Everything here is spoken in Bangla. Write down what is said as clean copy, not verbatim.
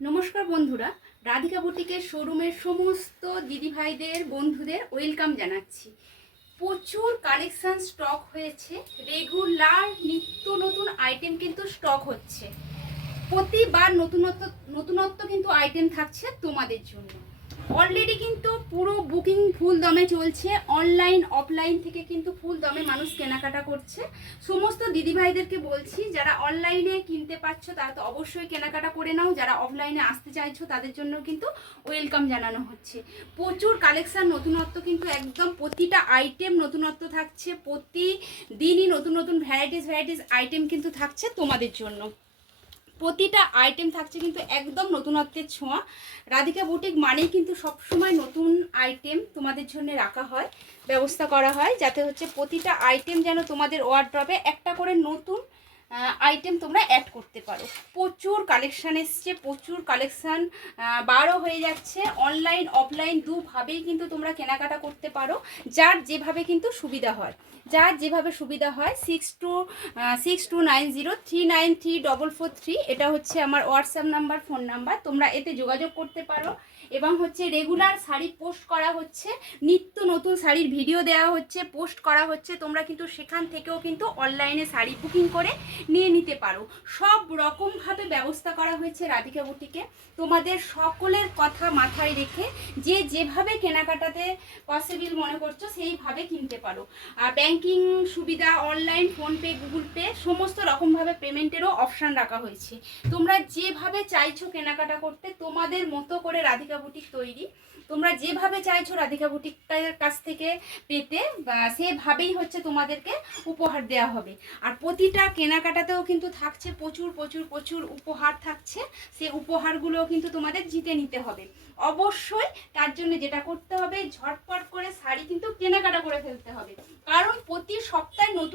নমস্কার বন্ধুরা, রাধিকা বুটিকের শোরুমের সমস্ত দিদিভাইদের বন্ধুদের ওয়েলকাম জানাচ্ছি। প্রচুর কালেকশন স্টক হয়েছে, রেগুলার নিত্য নতুন আইটেম কিন্তু স্টক হচ্ছে। প্রতিবার নতুনত্ব কিন্তু আইটেম থাকছে তোমাদের জন্য। অলরেডি কিন্তু পুরো বুকিং ফুল দমে চলছে, অনলাইন অফলাইন থেকে কিন্তু ফুল দমে মানুষ কেনাকাটা করছে। সমস্ত দিদিভাইদেরকে বলছি, যারা অনলাইনে কিনতে পারছো তারা তো অবশ্যই কেনাকাটা করে নাও, যারা অফলাইনে আসতে চাইছো তাদের জন্য কিন্তু ওয়েলকাম জানানো হচ্ছে। প্রচুর কালেকশান নতুনত্ব কিন্তু একদম প্রতিটা আইটেম নতুনত্ব থাকছে, প্রতিদিনই নতুন নতুন ভ্যারাইটিস আইটেম কিন্তু থাকছে তোমাদের জন্য। প্রতিটা আইটেম থাকছে কিন্তু একদম নতুনত্বের ছোঁয়া। রাধিকা বুটিক মানেই কিন্তু সবসময় নতুন আইটেম তোমাদের জন্য রাখা হয়, ব্যবস্থা করা হয়, যাতে হচ্ছে প্রতিটা আইটেম যেন তোমাদের ওয়ার্ড্রবে একটা করে নতুন আইটেম তোমরা অ্যাড করতে পারো। প্রচুর কালেকশান এসছে, প্রচুর কালেকশান বারও হয়ে যাচ্ছে। অনলাইন অফলাইন দুভাবেই কিন্তু তোমরা কেনাকাটা করতে পারো, যার যেভাবে কিন্তু সুবিধা হয়। যার যেভাবে সুবিধা হয়। 6290393443 এটা হচ্ছে আমার হোয়াটসঅ্যাপ নাম্বার, ফোন নাম্বার। তোমরা এতে যোগাযোগ করতে পারো। এবং হচ্ছে রেগুলার শাড়ি পোস্ট করা হচ্ছে, নিত্য নতুন শাড়ির ভিডিও দেওয়া হচ্ছে, পোস্ট করা হচ্ছে। তোমরা কিন্তু সেখান থেকেও কিন্তু অনলাইনে শাড়ি বুকিং করে নিয়ে নিতে পারো। সব রকমভাবে ব্যবস্থা করা হয়েছে রাধিকা বুটিকে। তোমাদের সকলের কথা মাথায় রেখে যে যেভাবে কেনাকাটাতে পসিবল মনে করছো সেইভাবে কিনতে পারো। আর ব্যাংকিং সুবিধা, অনলাইন, ফোনপে, গুগল পে সমস্ত রকমভাবে পেমেন্টেরও অপশান রাখা হয়েছে। তোমরা যেভাবে চাইছো কেনাকাটা করতে, তোমাদের মতো করে রাধিকা বুটিক তৈরি। তোমরা যেভাবে চাইছো রাধিকা বুটিকটার কাছ থেকে পেতে, সেভাবেই হচ্ছে তোমাদেরকে উপহার দেওয়া হবে। আর প্রতিটা কেনাকাটাতেও কিন্তু থাকছে প্রচুর প্রচুর প্রচুর উপহার থাকছে। সেই উপহারগুলো কিন্তু তোমাদের জিতে নিতে হবে। অবশ্যই তার জন্য যেটা করতে হবে, ঝটপট করে শাড়ি কিন্তু কেনাকাটা করে ফেলতে হবে, কারণ প্রতি সপ্তাহে নতুন